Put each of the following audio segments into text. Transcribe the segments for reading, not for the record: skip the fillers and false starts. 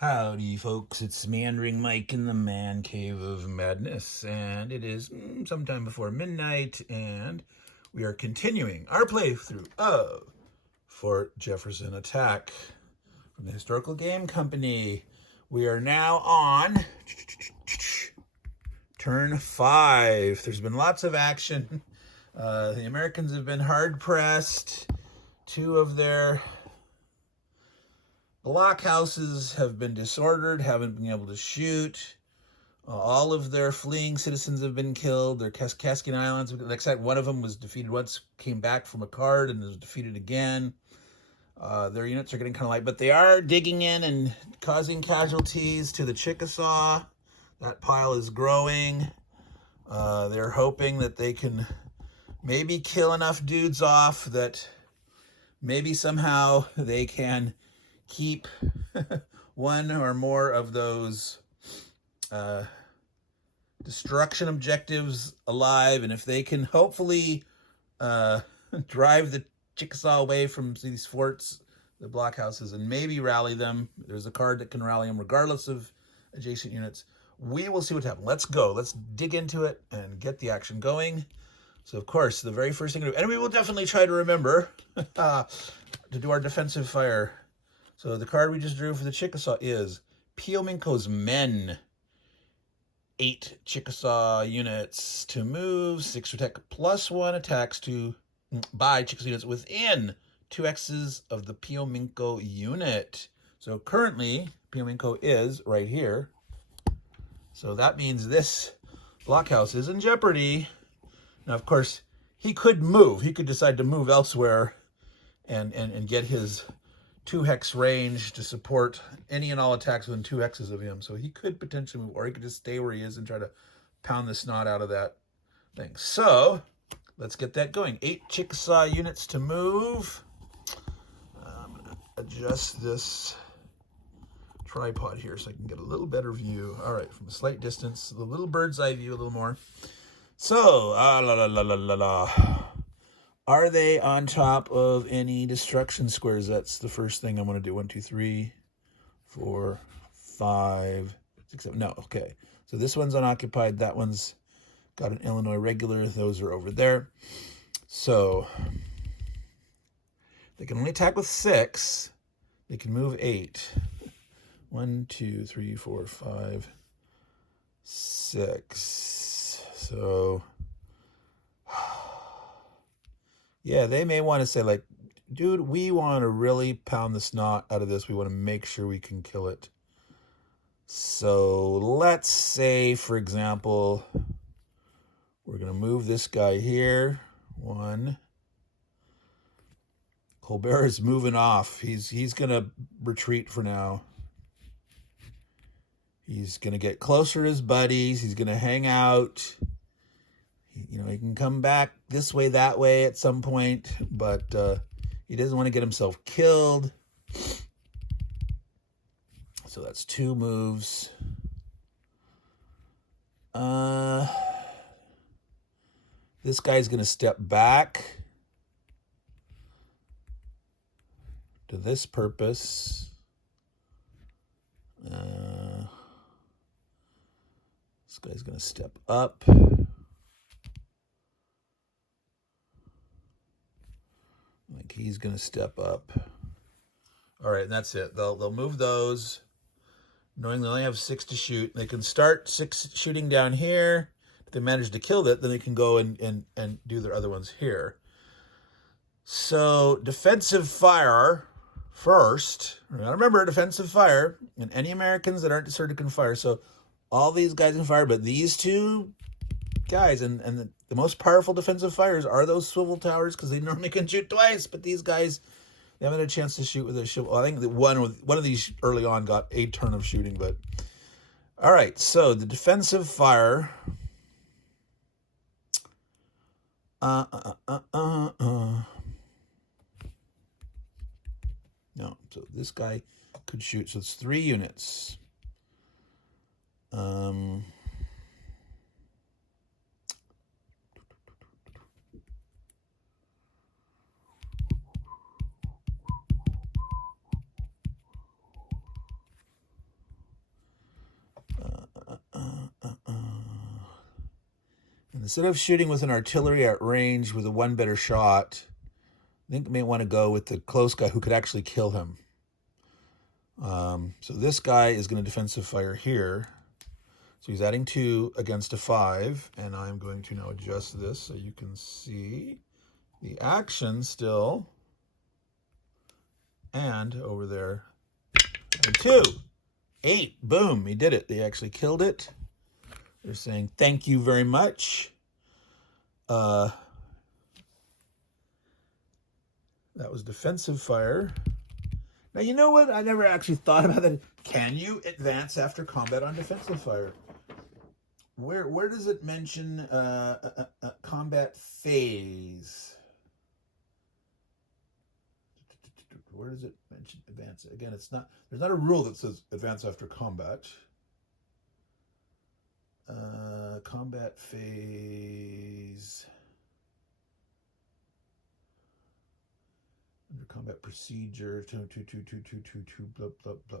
Howdy, folks. It's Meandering Mike in the Man Cave of Madness, and it is sometime before midnight, and we are continuing our playthrough of Fort Jefferson Attack from the Historical Game Company. We are now on turn 5. There's been lots of action. The Americans have been hard-pressed. Two of their blockhouses have been disordered, haven't been able to shoot. All of their fleeing citizens have been killed. Their Cascade Islands, except one of them was defeated once, came back from a card and was defeated again. Their units are getting kind of light, but they are digging in and causing casualties to the Chickasaw. That pile is growing. They're hoping that they can maybe kill enough dudes off that maybe somehow they can keep one or more of those destruction objectives alive, and if they can hopefully drive the Chickasaw away from these forts, the blockhouses, and maybe rally them. There's a card that can rally them regardless of adjacent units. We will see what happens. Let's go. Let's dig into it and get the action going. So, of course, the very first thing to do, and we will definitely try to remember to do our defensive fire. So the card we just drew for the Chickasaw is Piominco's Men. 8 Chickasaw units to move, 6 attack, +1 attacks by Chickasaw units within 2 X's of the Piominco unit. So currently, Piominco is right here. So that means this blockhouse is in jeopardy. Now, of course, he could move. He could decide to move elsewhere and get his 2-hex range to support any and all attacks within 2 X's of him. So he could potentially move, or he could just stay where he is and try to pound the snot out of that thing. So let's get that going. 8 Chickasaw units to move. I'm going to adjust this tripod here so I can get a little better view. All right, from a slight distance, the little bird's eye view a little more. So, are they on top of any destruction squares? That's the first thing I want to do. 1, 2, 3, 4, 5, 6, 7. No, okay. So this one's unoccupied. That one's got an Illinois regular. Those are over there. So they can only attack with 6. They can move 8. 1, 2, 3, 4, 5, 6. So yeah, they may want to say, like, dude, we want to really pound the snot out of this. We want to make sure we can kill it. So let's say, for example, we're going to move this guy here. 1. Colbert is moving off. He's going to retreat for now. He's going to get closer to his buddies. He's going to hang out. You know, he can come back this way, that way at some point, but he doesn't want to get himself killed. So that's 2 moves. This guy's going to step back to this purpose. This guy's going to step up. Like he's going to step up. All right, and that's it. They'll move those, knowing they only have 6 to shoot. They can start 6 shooting down here. If they manage to kill it, then they can go and do their other ones here. So defensive fire first. Now remember, defensive fire, and any Americans that aren't deserted can fire. So all these guys can fire, but these 2 guys, and the most powerful defensive fires are those swivel towers, because they normally can shoot twice, but these guys, they haven't had a chance to shoot with their swivel. I think that one of these early on got a turn of shooting, but all right. So the defensive fire. No, so this guy could shoot. So it's 3 units. instead of shooting with an artillery at range with a one better shot, I think they may want to go with the close guy who could actually kill him. So this guy is going to defensive fire here. So he's adding 2 against a 5, and I'm going to now adjust this so you can see the action still. And over there, and 2, 8, boom, he did it. They actually killed it. They're saying thank you very much. That was defensive fire. Now, you know what? I never actually thought about that. Can you advance after combat on defensive fire? Where does it mention combat phase? Where does it mention advance? Again, it's not. There's not a rule that says advance after combat. Combat phase. Under combat procedure, 2222222, blah blah blah.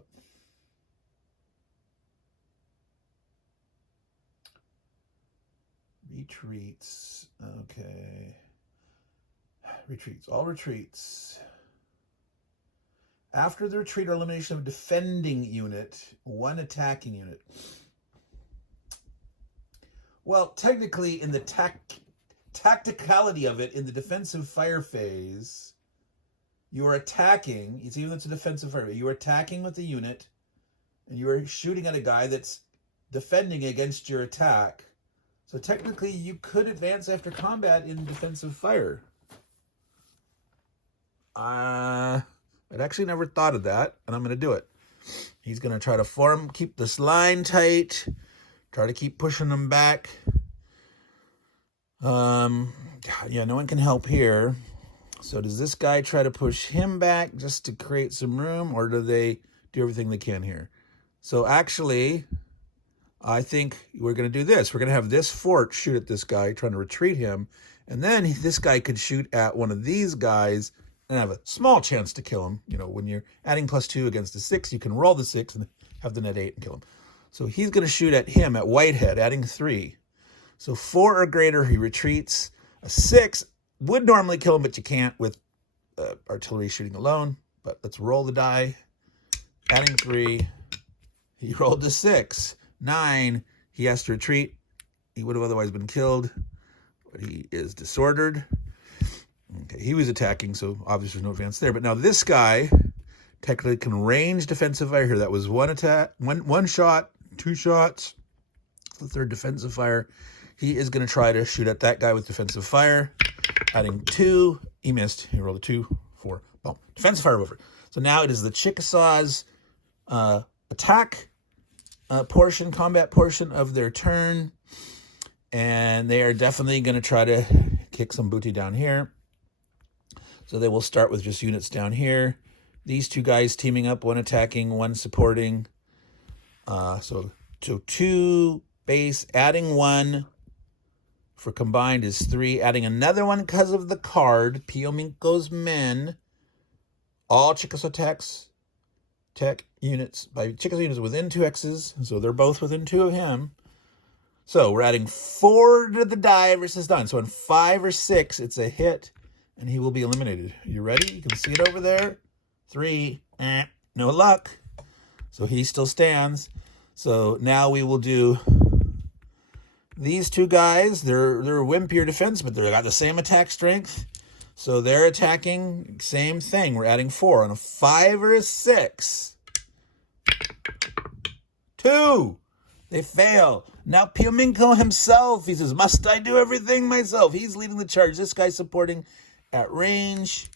Retreats. Okay. Retreats. All retreats. After the retreat or elimination of defending unit, 1 attacking unit. Well, technically, in the tacticality of it, in the defensive fire phase, you are attacking. It's even though it's a defensive fire. You are attacking with the unit, and you are shooting at a guy that's defending against your attack. So technically, you could advance after combat in defensive fire. I'd actually never thought of that, and I'm going to do it. He's going to try to keep this line tight, try to keep pushing them back. Yeah, no one can help here. So does this guy try to push him back just to create some room, or do they do everything they can here? So actually, I think we're going to do this. We're going to have this fort shoot at this guy, trying to retreat him, and then this guy could shoot at one of these guys and have a small chance to kill him. You know, when you're adding +2 against a 6, you can roll the 6 and have the net 8 and kill him. So he's going to shoot at him at Whitehead, adding 3. So 4 or greater, he retreats. A 6 would normally kill him, but you can't with artillery shooting alone. But let's roll the die. Adding 3. He rolled a 6. 9. He has to retreat. He would have otherwise been killed, but he is disordered. Okay, he was attacking, so obviously there's no advance there. But now this guy technically can range defensive fire here. That was 1 attack, one shot, 2 shots. The 3rd defensive fire. He is going to try to shoot at that guy with defensive fire. Adding 2. He missed. He rolled a 2, 4. Boom. Defensive fire over. So now it is the Chickasaws' attack portion, combat portion of their turn. And they are definitely going to try to kick some booty down here. So they will start with just units down here. These 2 guys teaming up, 1 attacking, 1 supporting. So 2 base, adding 1 for combined is 3. Adding another 1 because of the card, Piominko's men. All Chickasaw tech units, by Chickasaw units within 2 X's, so they're both within 2 of him. So we're adding 4 to the die versus done. So on 5 or 6, it's a hit, and he will be eliminated. You ready? You can see it over there. 3, no luck. So he still stands. So now we will do these 2 guys. They're wimpier defense, but they've got the same attack strength. So they're attacking, same thing. We're adding 4 on a 5 or a 6. 2. They fail. Now Piominko himself, he says, must I do everything myself? He's leading the charge. This guy's supporting at range.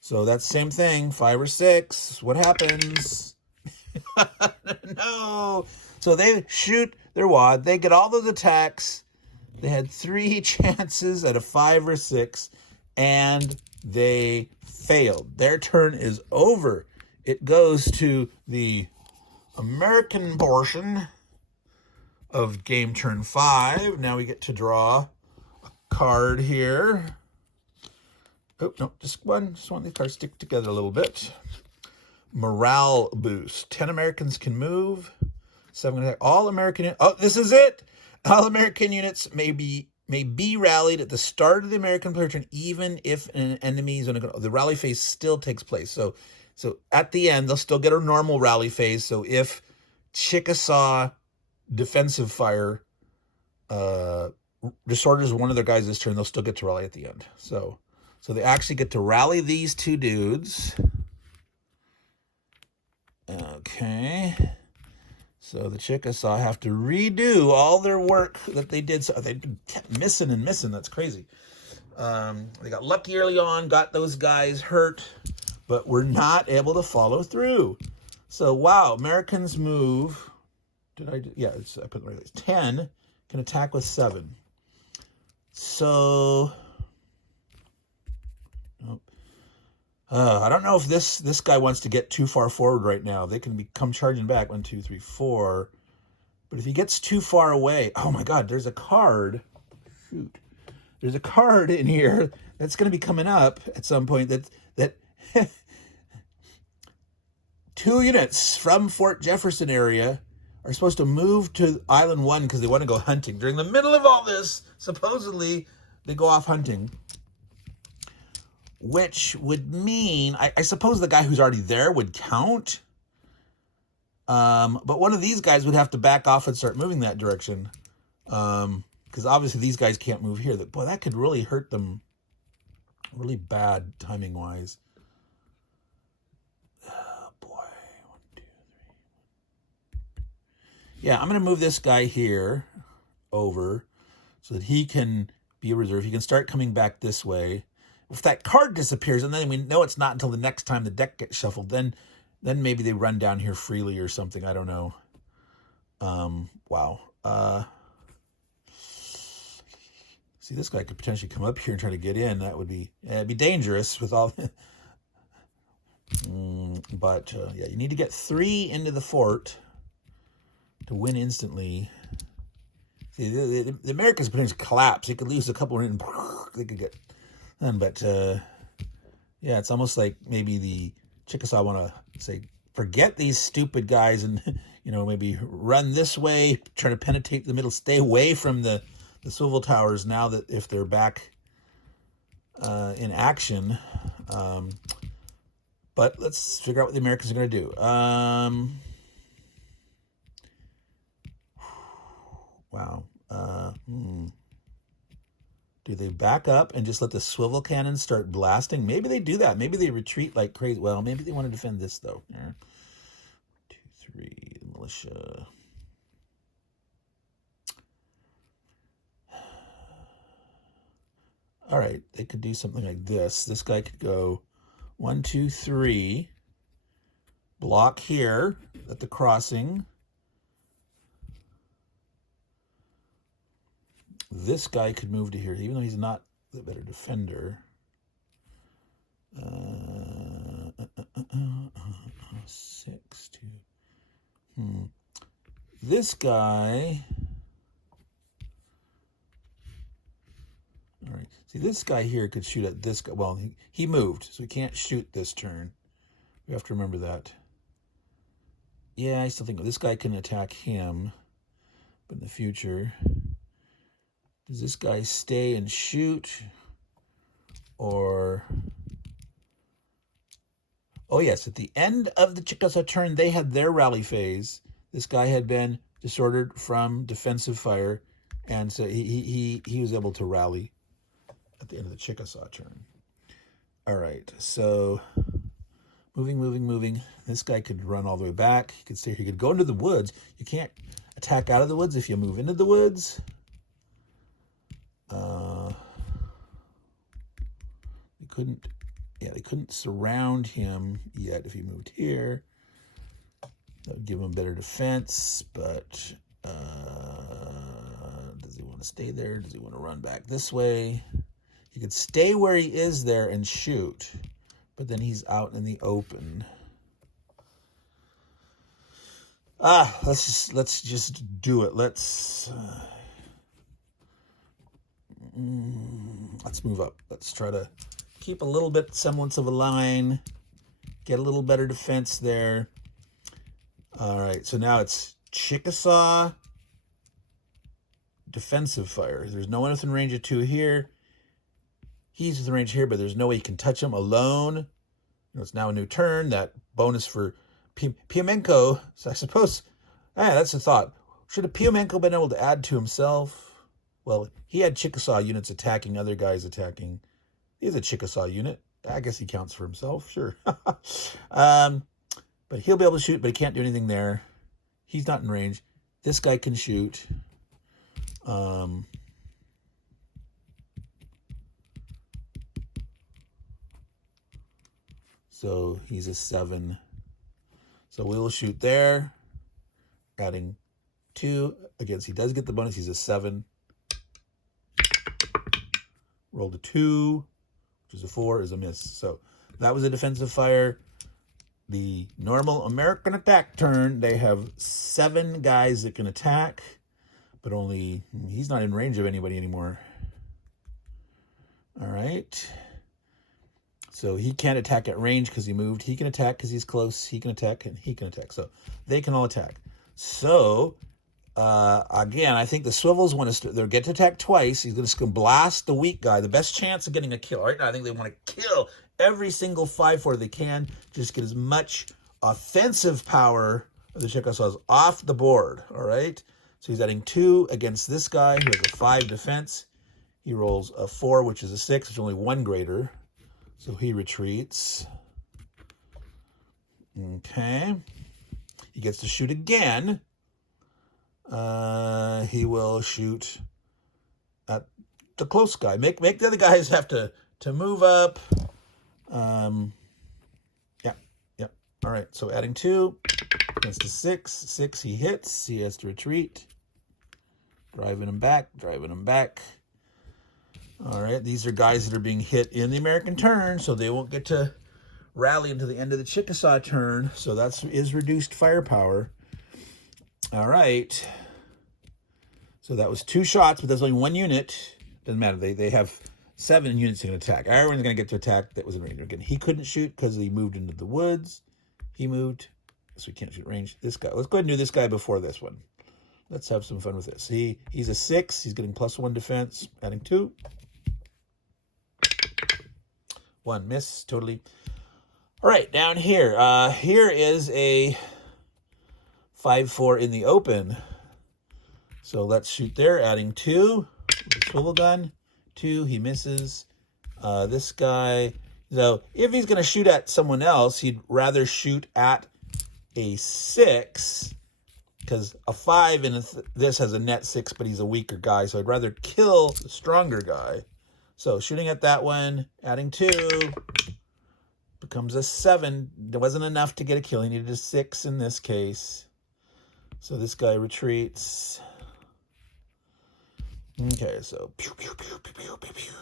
So that's the same thing. 5 or 6. What happens? No. So they shoot their wad. They get all those attacks. They had 3 chances at a 5 or 6, and they failed. Their turn is over. It goes to the American portion of game turn 5. Now we get to draw a card here. Oh, no, just one. Just want these cards stick together a little bit. morale boost. 10 Americans can move. 7 attack. All American. Oh, this is it. All American units may be rallied at the start of the American player turn, even if an enemy is the rally phase still takes place. So at the end, they'll still get a normal rally phase. So if Chickasaw defensive fire disorders one of their guys this turn, they'll still get to rally at the end. So they actually get to rally these two dudes. Okay. So the Chickasaw have to redo all their work that they did. So they kept missing and missing. That's crazy. They got lucky early on, got those guys hurt, but were not able to follow through. So, wow, Americans move. Did I do? Yeah, I put it right. 10 can attack with 7. So, I don't know if this guy wants to get too far forward right now. They can come charging back. 1, 2, 3, 4. But if he gets too far away, oh my God, there's a card. Shoot, there's a card in here that's going to be coming up at some point. That 2 units from Fort Jefferson area are supposed to move to Island 1 because they want to go hunting. During the middle of all this, supposedly they go off hunting. Which would mean, I suppose the guy who's already there would count. But one of these guys would have to back off and start moving that direction. Because obviously these guys can't move here. Boy, that could really hurt them really bad timing-wise. Oh, boy. 1, 2, 3. Yeah, I'm going to move this guy here over so that he can be a reserve. He can start coming back this way. If that card disappears, and then we know it's not until the next time the deck gets shuffled, then maybe they run down here freely or something. I don't know. Wow. See, this guy could potentially come up here and try to get in. That would be, it'd be dangerous with all. But yeah, you need to get 3 into the fort to win instantly. See, the Americans potentially collapse. They could lose a couple and they could get. But yeah, it's almost like maybe the Chickasaw want to say, forget these stupid guys and, maybe run this way, try to penetrate the middle, stay away from the swivel towers now that if they're back in action. But let's figure out what the Americans are going to do. Wow. Do they back up and just let the swivel cannons start blasting? Maybe they do that. Maybe they retreat like crazy. Well, maybe they want to defend this, though. 2, 3, the militia. All right, they could do something like this. This guy could go 1, 2, 3. Block here at the crossing. This guy could move to here, even though he's not the better defender. 6, 2. This guy. All right. See, this guy here could shoot at this guy. Well, he moved, so he can't shoot this turn. We have to remember that. Yeah, I still think this guy can attack him, but in the future. Does this guy stay and shoot? Or... Oh, yes. At the end of the Chickasaw turn, they had their rally phase. This guy had been disordered from defensive fire, and so he was able to rally at the end of the Chickasaw turn. All right. So moving. This guy could run all the way back. He could stay here. He could go into the woods. You can't attack out of the woods if you move into the woods. They couldn't surround him yet if he moved here. That would give him better defense, but does he want to stay there? Does he want to run back this way? He could stay where he is there and shoot, but then he's out in the open. Let's just do it. Let's move up. Let's try to keep a little bit semblance of a line get a little better defense there. All right, so now it's Chickasaw defensive fire. There's no one within range of 2 here. He's within range here, but there's no way you can touch him alone. It's now a new turn. That bonus for Piamenko. So I suppose, that's the thought. Should have Piamenko been able to add to himself? Well, he had Chickasaw units attacking, other guys attacking. He's a Chickasaw unit. I guess he counts for himself, sure. But he'll be able to shoot, but he can't do anything there. He's not in range. This guy can shoot. So he's a 7. So we will shoot there. Adding 2 against, he does get the bonus. He's a 7. Rolled a 2, which is a 4, is a miss. So that was a defensive fire. The normal American attack turn, they have 7 guys that can attack, but he's not in range of anybody anymore. All right. So he can't attack at range because he moved. He can attack because he's close. He can attack and he can attack. So they can all attack. So, again, I think the Swivels want to, they'll get to attack twice. He's going to blast the weak guy. The best chance of getting a kill. Right now, I think they want to kill every single 5-4 they can. Just get as much offensive power of the Chickasaws off the board. All right. So he's adding 2 against this guy who has a 5 defense. He rolls a 4, which is a 6, which is only 1 greater. So he retreats. Okay. He gets to shoot again. He will shoot at the close guy. Make the other guys have to move up. Yeah. All right. So adding 2 against the 6. 6 he hits. He has to retreat. Driving him back. All right. These are guys that are being hit in the American turn, so they won't get to rally until the end of the Chickasaw turn. So that is reduced firepower. All right. So that was 2 shots, but that's only 1 unit. Doesn't matter. They have 7 units that can attack. Everyone's going to get to attack that was in range. Again, he couldn't shoot because he moved into the woods. He moved, so he can't shoot range. This guy. Let's go ahead and do this guy before this one. Let's have some fun with this. He's a 6. He's getting +1 defense. Adding 2. 1 miss, totally. All right, down here. Here is a 5-4 in the open. So let's shoot there, adding 2 with a swivel gun. 2, he misses. This guy, so if he's going to shoot at someone else, he'd rather shoot at a 6, because a 5 in this has a net 6, but he's a weaker guy, so I'd rather kill the stronger guy. So shooting at that one, adding 2, becomes a 7. It wasn't enough to get a kill. He needed a 6 in this case. So this guy retreats. Okay, so pew, pew, pew, pew, pew, pew, pew.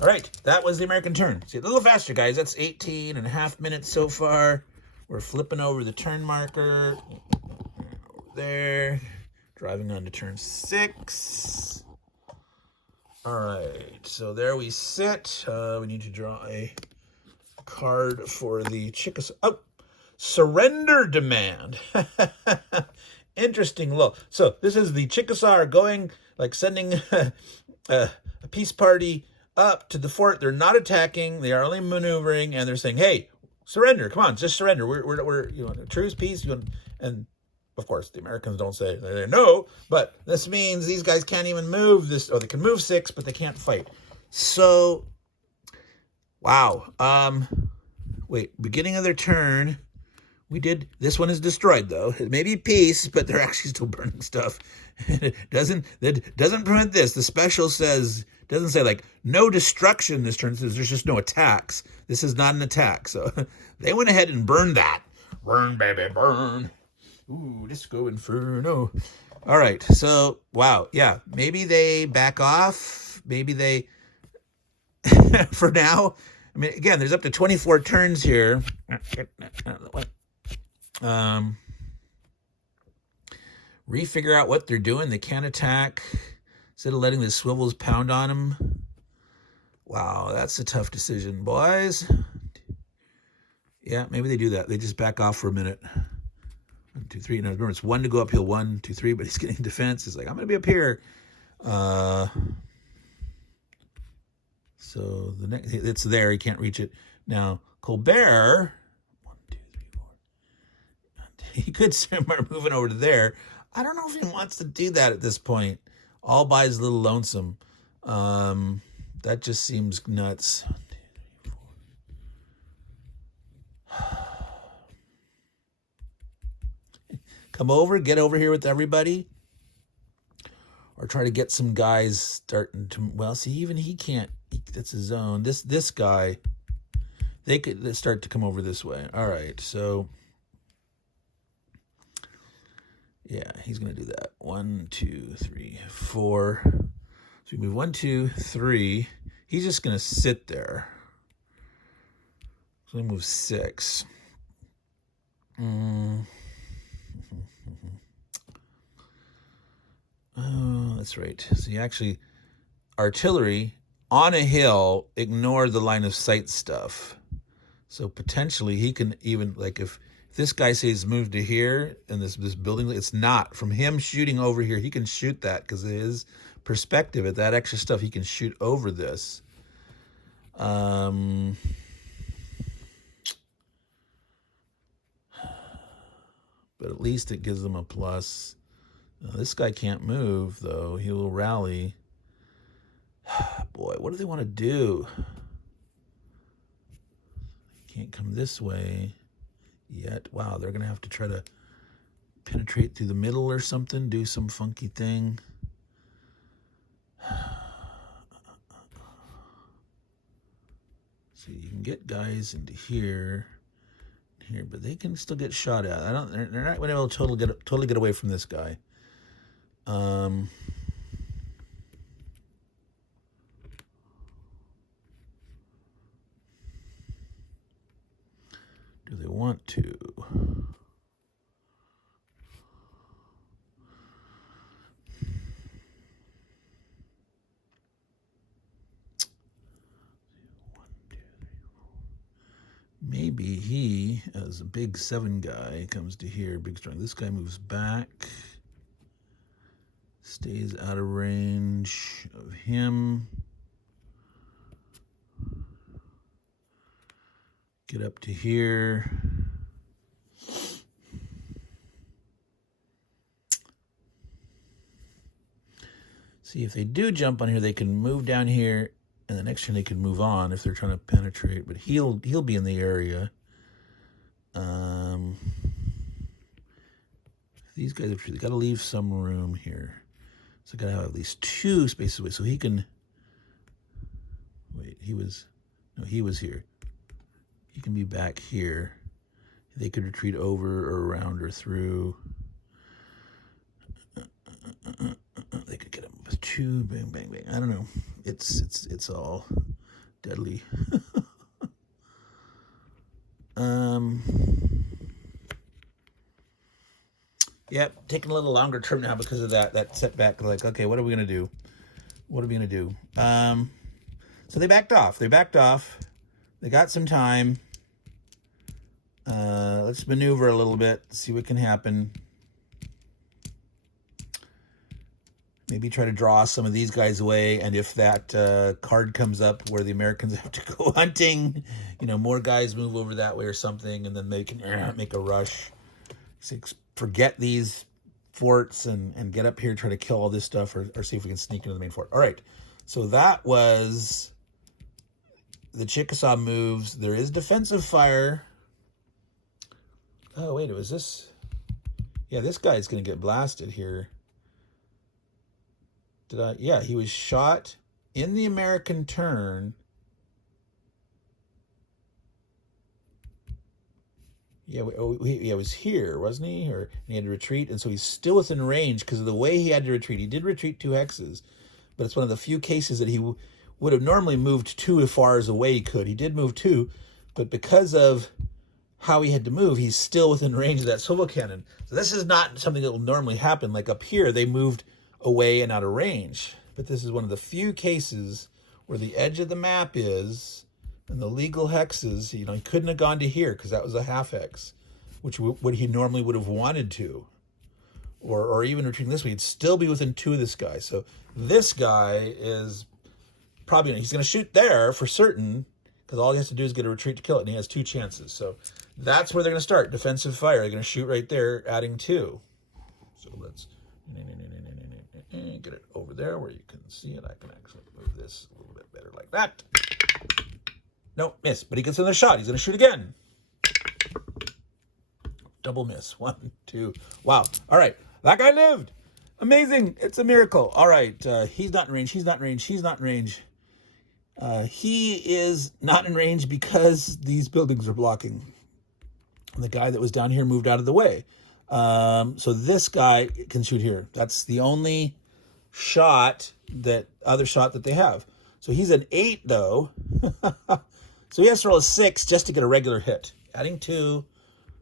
All right, that was the American turn. See, a little faster, guys. That's 18.5 minutes so far. We're flipping over the turn marker. Over there. Driving on to turn 6. All right, so there we sit. We need to draw a card for the Chickasaw. Oh, surrender demand. Interesting look. So this is the Chickasaw are going, like sending a peace party up to the fort. They're not attacking. They are only maneuvering, and they're saying, "Hey, surrender! Come on, just surrender. We're you want a truce, peace." And of course, the Americans don't say no, but this means these guys can't even move this, or they can move 6, but they can't fight. So, wow. Wait, beginning of their turn, this one is destroyed though. It may be peace, but they're actually still burning stuff. It doesn't prevent this. The special doesn't say like no destruction this turn. It says there's just no attacks. This is not an attack. So they went ahead and burned that. Burn, baby, burn. Ooh, Disco Inferno. All right, so, wow, yeah, maybe they back off. Maybe they, for now, I mean, again, there's up to 24 turns here. Refigure out what they're doing. They can't attack instead of letting the swivels pound on them. Wow, that's a tough decision, boys. Yeah, maybe they do that. They just back off for a minute. 1, 2, 3. Now remember, it's 1 to go uphill. 1, 2, 3. But he's getting defense. He's like, I'm going to be up here. So the next, it's there. He can't reach it. Now Colbert. 1, 2, 3, 4. He could start moving over to there. I don't know if he wants to do that at this point. All by his little lonesome. That just seems nuts. 1, 2, 3, 4. Come over, get over here with everybody. Or try to get some guys starting to, well, see, even he can't, that's his zone. This guy, they could start to come over this way. All right, so, yeah, he's going to do that. 1, 2, 3, 4. So we move 1, 2, 3. He's just going to sit there. So we move 6. Oh, that's right. So you actually, artillery on a hill, ignore the line of sight stuff. So potentially he can even, like if this guy says move to here in this building, it's not. From him shooting over here, he can shoot that because of his perspective at that extra stuff, he can shoot over this. But at least it gives them a plus. This guy can't move, though. He will rally. Boy, what do they want to do? Can't come this way yet. Wow, they're going to have to try to penetrate through the middle or something, do some funky thing. So you can get guys into here, but they can still get shot at. They're not going to be able to totally get away from this guy. Do they want to? Maybe he, as a big 7 guy, comes to here, big strong. This guy moves back. Stays out of range of him. Get up to here. See, if they do jump on here, they can move down here, and the next turn they can move on if they're trying to penetrate. But he'll be in the area. These guys have got to leave some room here. So got to have at least 2 spaces away. So he can, wait, he was here. He can be back here. They could retreat over or around or through. They could get him with 2, bang, bang, bang. I don't know. It's all deadly. Yep, taking a little longer term now because of that setback. Like, okay, what are we gonna do? What are we gonna do? So they backed off. They got some time. Let's maneuver a little bit, see what can happen. Maybe try to draw some of these guys away, and if that card comes up where the Americans have to go hunting, more guys move over that way or something, and then they can make a rush. So forget these forts and get up here, try to kill all this stuff, or see if we can sneak into the main fort. All right, so that was the Chickasaw moves. There is defensive fire. Oh, wait, it was this. Yeah, this guy's going to get blasted here. Yeah, he was shot in the American turn. Yeah, he was here, wasn't he? Or he had to retreat, and so he's still within range because of the way he had to retreat. He did retreat 2 hexes, but it's one of the few cases that he would have normally moved 2 as far as away he could. He did move 2, but because of how he had to move, he's still within range of that swivel cannon. So this is not something that will normally happen. Like up here, they moved away and out of range. But this is one of the few cases where the edge of the map is, And the legal hexes, you know, he couldn't have gone to here because that was a half hex, which what he normally would have wanted to. Or even retreating this way, he'd still be within 2 of this guy. So this guy is probably, he's going to shoot there for certain, because all he has to do is get a retreat to kill it, and he has 2 chances. So that's where they're going to start. Defensive fire. They're going to shoot right there, adding 2. So let's get it over there where you can see it. I can actually move this a little bit better like that. No, miss. But he gets another shot. He's going to shoot again. Double miss. 1, 2. Wow. All right. That guy lived. Amazing. It's a miracle. All right. He's not in range. He's not in range. He's not in range. He is not in range because these buildings are blocking. And the guy that was down here moved out of the way. So this guy can shoot here. That's the only other shot that they have. So he's an 8 though. So he has to roll a 6 just to get a regular hit. Adding 2.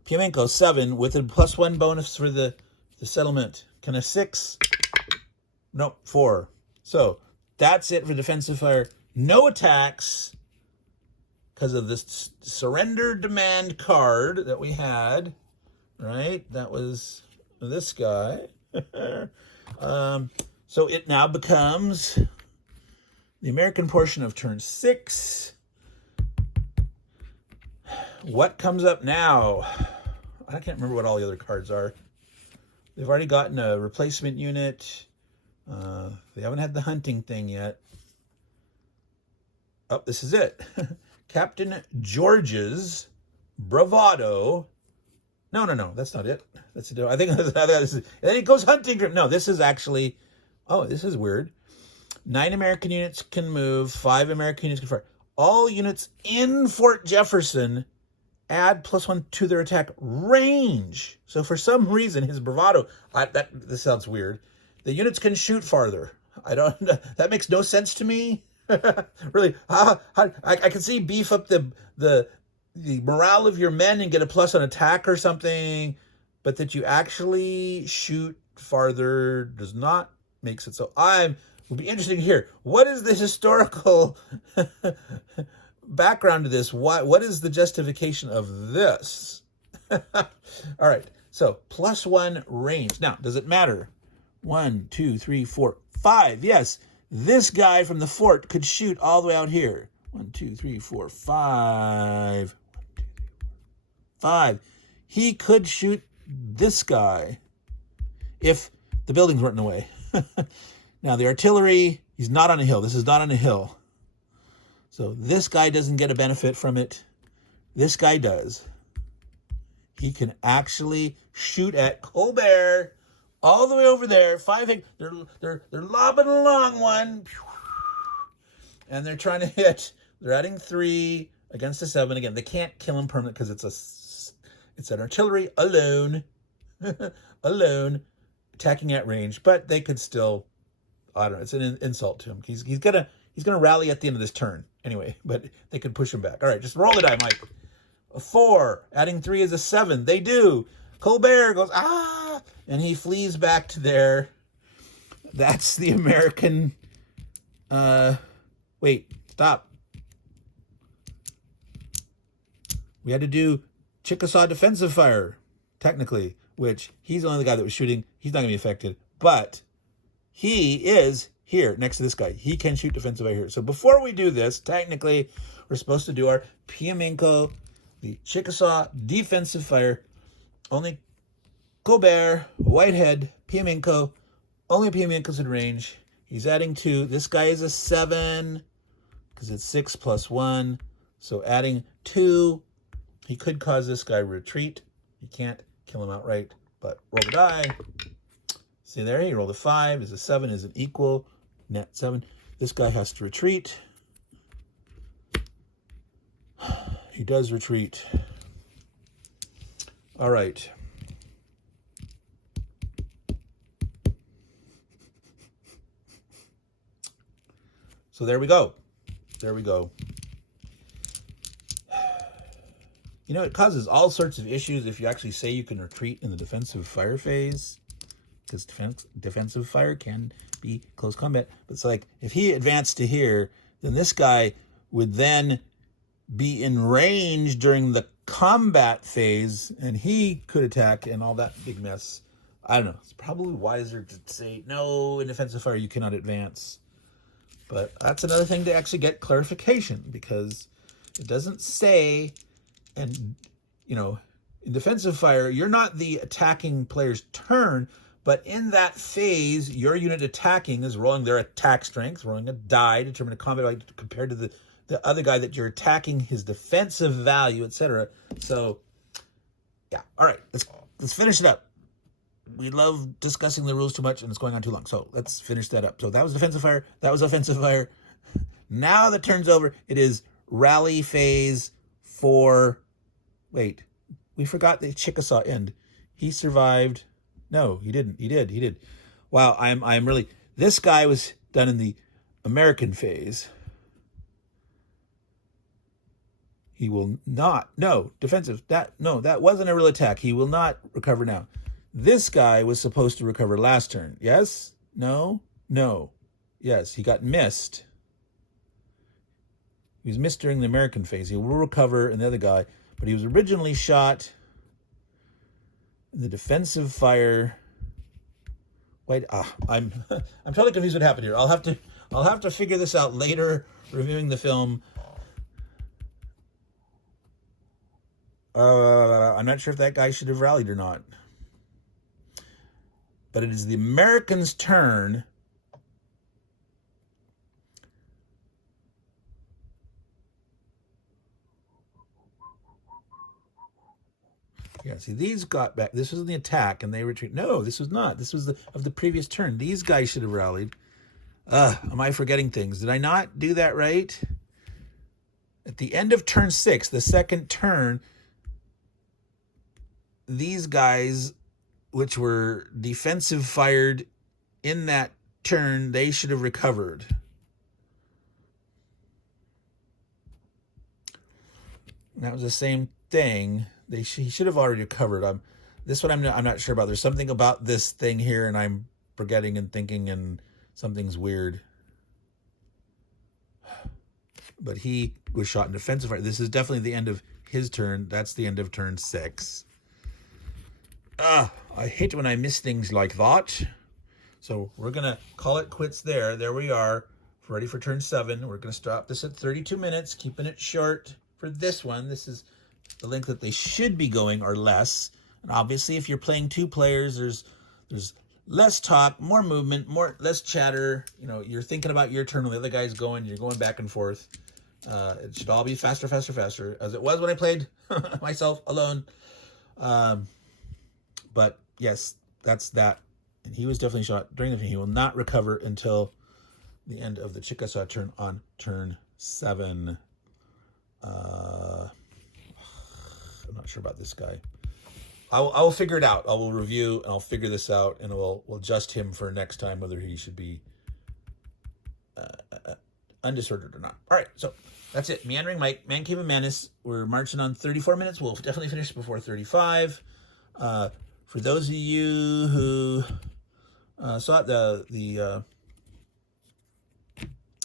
Piamenko 7 with a +1 bonus for the settlement. Can a 6? Nope, 4. So that's it for defensive fire. No attacks because of this surrender demand card that we had. Right? That was this guy. So it now becomes the American portion of turn 6. What comes up now? I can't remember what all the other cards are. They've already gotten a replacement unit. They haven't had the hunting thing yet. Oh, this is it. Captain George's Bravado. No, that's not it. That's I think this is. And then he goes hunting. No, this is actually. Oh, this is weird. 9 American units can move. 5 American units can fire. All units in Fort Jefferson add +1 to their attack range. So for some reason, his bravado. This sounds weird. The units can shoot farther. I don't. That makes no sense to me. Really, I can see beef up the morale of your men and get a plus on attack or something, but that you actually shoot farther does not make sense. So would be interesting to hear, what is the historical background to this? What is the justification of this? All right, so +1 range. Now, does it matter? 1, 2, 3, 4, 5. Yes, this guy from the fort could shoot all the way out here. 1, 2, 3, 4, 5. 5. He could shoot this guy if the buildings weren't in the way. Now, the artillery, he's not on a hill. This is not on a hill. So this guy doesn't get a benefit from it. This guy does. He can actually shoot at Colbert all the way over there. 5. They're lobbing a long one. And they're trying to hit. They're adding 3 against a 7. Again, they can't kill him permanent because it's an artillery alone. Alone. Attacking at range. But they could still, I don't know, it's an insult to him. He's gonna rally at the end of this turn. Anyway, but they could push him back. All right, just roll the die, Mike. A 4. Adding 3 is a 7. They do. Colbert goes, and he flees back to there. That's the American, wait, stop. We had to do Chickasaw defensive fire, technically, which he's the only guy that was shooting. He's not going to be affected, but he is here next to this guy. He can shoot defensive fire here. So before we do this, technically, we're supposed to do our Piamenko, the Chickasaw defensive fire. Only Colbert, Whitehead, Piamenko, only Piamenko's in range. He's adding 2. This guy is a 7 because it's 6 + 1. So adding 2, he could cause this guy retreat. You can't kill him outright, but roll the die. See there, he rolled a 5. Is a 7 is an equal net 7. This guy has to retreat. He does retreat. All right. So there we go. There we go. You know, it causes all sorts of issues if you actually say you can retreat in the defensive fire phase, because defensive fire can be close combat. But it's like, if he advanced to here, then this guy would then be in range during the combat phase, and he could attack and all that big mess. I don't know. It's probably wiser to say, no, in defensive fire, you cannot advance. But that's another thing to actually get clarification, because it doesn't say, and, you know, in defensive fire, you're not the attacking player's turn, but in that phase, your unit attacking is rolling their attack strength, rolling a die, determine a combat value compared to the other guy that you're attacking, his defensive value, etc. So, yeah. All right, let's finish it up. We love discussing the rules too much, and it's going on too long. So let's finish that up. So that was defensive fire. That was offensive fire. Now the turn's over. It is rally phase for... Wait, we forgot the Chickasaw end. He survived. No, he didn't. He did. Wow, I'm really... This guy was done in the American phase. He will not... No, defensive. That wasn't a real attack. He will not recover now. This guy was supposed to recover last turn. Yes? No? No. Yes, he got missed. He was missed during the American phase. He will recover in the other guy, but he was originally shot in the defensive fire. Wait, I'm totally confused what happened here. I'll have to figure this out later reviewing the film. I'm not sure if that guy should have rallied or not. But it is the Americans' turn. Yeah, see, these got back. This was the attack, and they retreat. No, this was not. This was of the previous turn. These guys should have rallied. Am I forgetting things? Did I not do that right? At the end of turn 6, the second turn, these guys, which were defensive fired in that turn, they should have recovered. And that was the same thing. He should have already recovered. This one I'm not sure about. There's something about this thing here, and I'm forgetting and thinking, and something's weird. But he was shot in defensive fire. This is definitely the end of his turn. That's the end of turn 6. I hate when I miss things like that. So we're going to call it quits there. There we are, ready for turn 7. We're going to stop this at 32 minutes, keeping it short for this one. This is the length that they should be going, or less. And obviously, if you're playing 2 players, there's less talk, more movement, less chatter. You know, you're thinking about your turn when the other guy's going. You're going back and forth. It should all be faster, as it was when I played myself alone. But yes, that's that. And he was definitely shot during the turn. He will not recover until the end of the Chickasaw turn on turn 7. I'm not sure about this guy. I will figure it out. I will review, and I'll figure this out, and we'll adjust him for next time, whether he should be undisordered or not. All right, so that's it. Meandering Mike, Man Cave of Madness. We're marching on 34 minutes. We'll definitely finish before 35. For those of you who saw the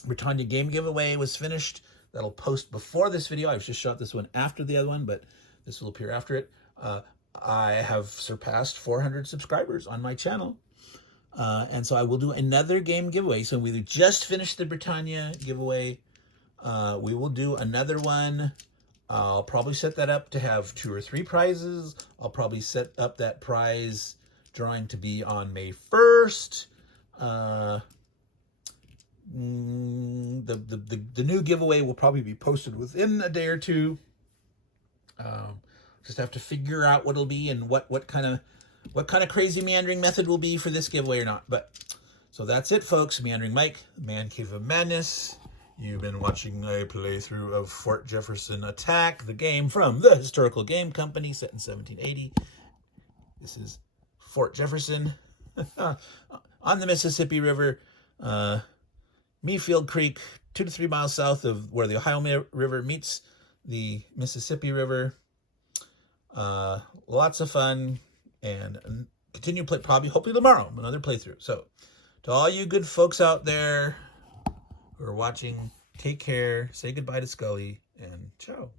Britannia game giveaway was finished, that'll post before this video. I've just shot this one after the other one, but this will appear after it. I have surpassed 400 subscribers on my channel. And so I will do another game giveaway. So we just finished the Britannia giveaway. We will do another one. I'll probably set that up to have 2 or 3 prizes. I'll probably set up that prize drawing to be on May 1st. The new giveaway will probably be posted within a day or 2. Just have to figure out what it'll be and what kind of crazy meandering method will be for this giveaway or not. But so that's it, folks. Meandering Mike, Man Cave of Madness. You've been watching a playthrough of Fort Jefferson Attack, the game from the Historical Game Company, set in 1780. This is Fort Jefferson on the Mississippi River, Meafield Creek, 2 to 3 miles south of where the Ohio River meets the Mississippi River. Lots of fun, and continue play hopefully tomorrow, another playthrough. So to all you good folks out there who are watching Take care. Say goodbye to Scully, and ciao.